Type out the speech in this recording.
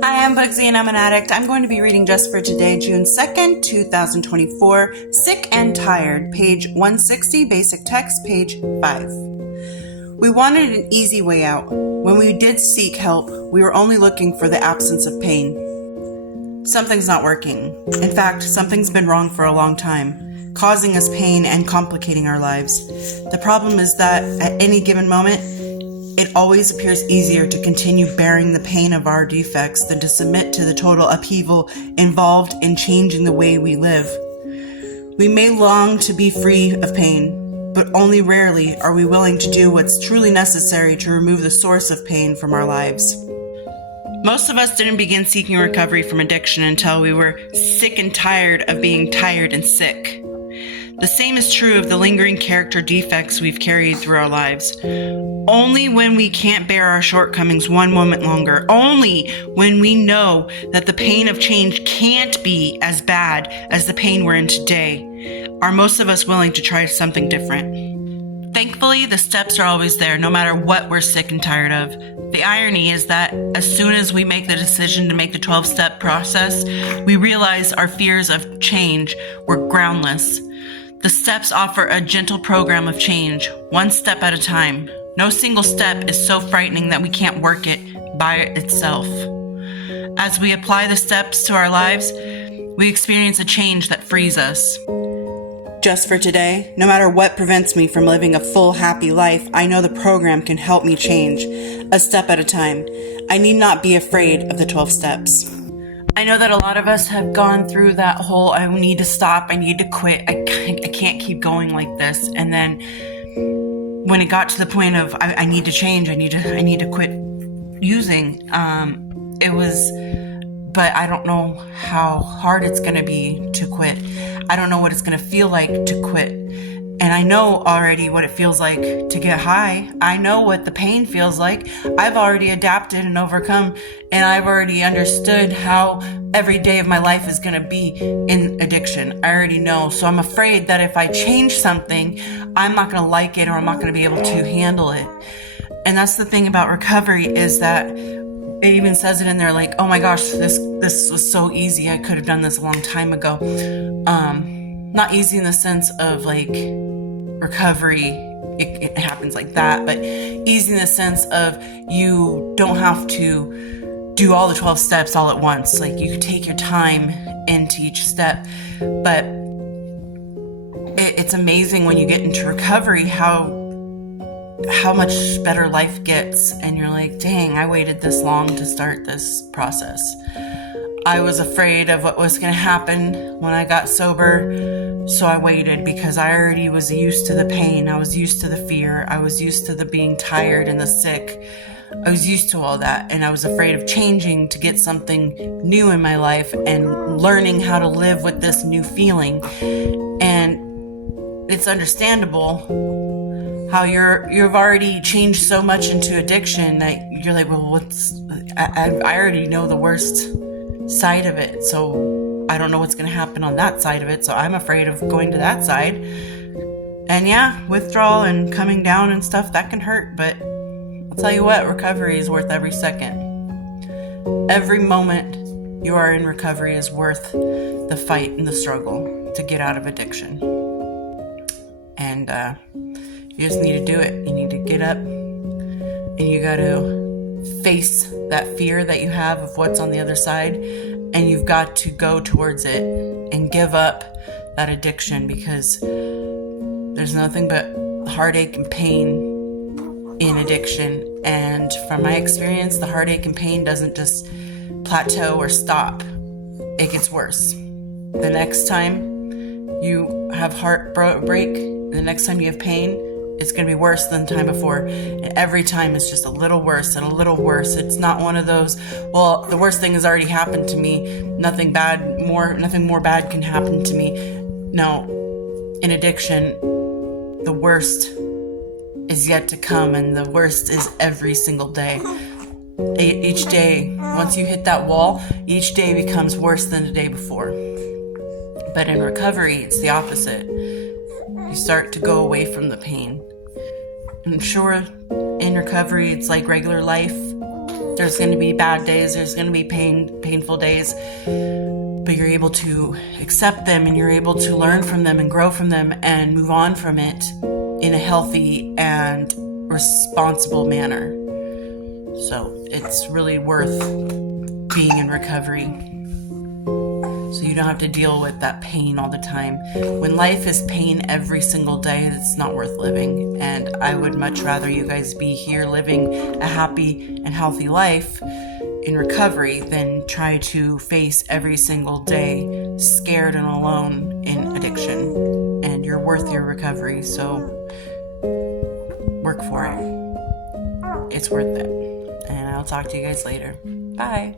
Hi, I'm Bugsy and I'm an addict. I'm going to be reading just for today, June 2nd, 2024, Sick and Tired, page 160, basic text, page 5. We wanted an easy way out. When we did seek help, we were only looking for the absence of pain. Something's not working. In fact, something's been wrong for a long time, causing us pain and complicating our lives. The problem is that at any given moment, it always appears easier to continue bearing the pain of our defects than to submit to the total upheaval involved in changing the way we live. We may long to be free of pain, but only rarely are we willing to do what's truly necessary to remove the source of pain from our lives. Most of us didn't begin seeking recovery from addiction until we were sick and tired of being tired and sick. The same is true of the lingering character defects we've carried through our lives. Only when we can't bear our shortcomings one moment longer, only when we know that the pain of change can't be as bad as the pain we're in today, are most of us willing to try something different. Thankfully, the steps are always there, no matter what we're sick and tired of. The irony is that as soon as we make the decision to make the 12-step process, we realize our fears of change were groundless. The steps offer a gentle program of change, one step at a time. No single step is so frightening that we can't work it by itself. As we apply the steps to our lives, we experience a change that frees us. Just for today, no matter what prevents me from living a full, happy life, I know the program can help me change, a step at a time. I need not be afraid of the 12 steps. I know that a lot of us have gone through that whole, I need to stop, I need to quit, I can't keep going like this. And then when it got to the point of, I need to change, I need to quit using, but I don't know how hard it's going to be to quit. I don't know what it's going to feel like to quit. And I know already what it feels like to get high. I know what the pain feels like. I've already adapted and overcome, and I've already understood how every day of my life is going to be in addiction. I already know. So I'm afraid that if I change something, I'm not going to like it, or I'm not going to be able to handle it. And that's the thing about recovery, is that it even says it in there, like, oh my gosh, this was so easy. I could have done this a long time ago. Not easy in the sense of like recovery, it happens like that, but easy in the sense of you don't have to do all the 12 steps all at once. Like, you could take your time into each step, but it's amazing when you get into recovery how much better life gets, and you're like, dang, I waited this long to start this process. I was afraid of what was going to happen when I got sober, so I waited because I already was used to the pain. I was used to the fear. I was used to the being tired and the sick. I was used to all that, and I was afraid of changing to get something new in my life and learning how to live with this new feeling. And it's understandable how you've already changed so much into addiction that you're like, well, I already know the worst side of it, so I don't know what's going to happen on that side of it, so I'm afraid of going to that side. And yeah, withdrawal and coming down and stuff, that can hurt, but I'll tell you what, recovery is worth every second. Every moment you are in recovery is worth the fight and the struggle to get out of addiction. And you just need to do it. You need to get up, and you got to face that fear that you have of what's on the other side, and you've got to go towards it and give up that addiction, because there's nothing but heartache and pain in addiction. And from my experience, the heartache and pain doesn't just plateau or stop. It gets worse. The next time you have heartbreak, the next time you have pain, it's going to be worse than the time before. And every time it's just a little worse and a little worse. It's not one of those, well, the worst thing has already happened to me. Nothing more bad can happen to me. No, in addiction, the worst is yet to come, and the worst is every single day. Each day, once you hit that wall, each day becomes worse than the day before. But in recovery, it's the opposite. You start to go away from the pain. And sure, in recovery, it's like regular life. There's going to be bad days. There's going to be painful days. But you're able to accept them, and you're able to learn from them and grow from them and move on from it in a healthy and responsible manner. So it's really worth being in recovery, so you don't have to deal with that pain all the time. When life is pain every single day, it's not worth living. And I would much rather you guys be here living a happy and healthy life in recovery than try to face every single day scared and alone in addiction. And you're worth your recovery, so work for it. It's worth it. And I'll talk to you guys later. Bye.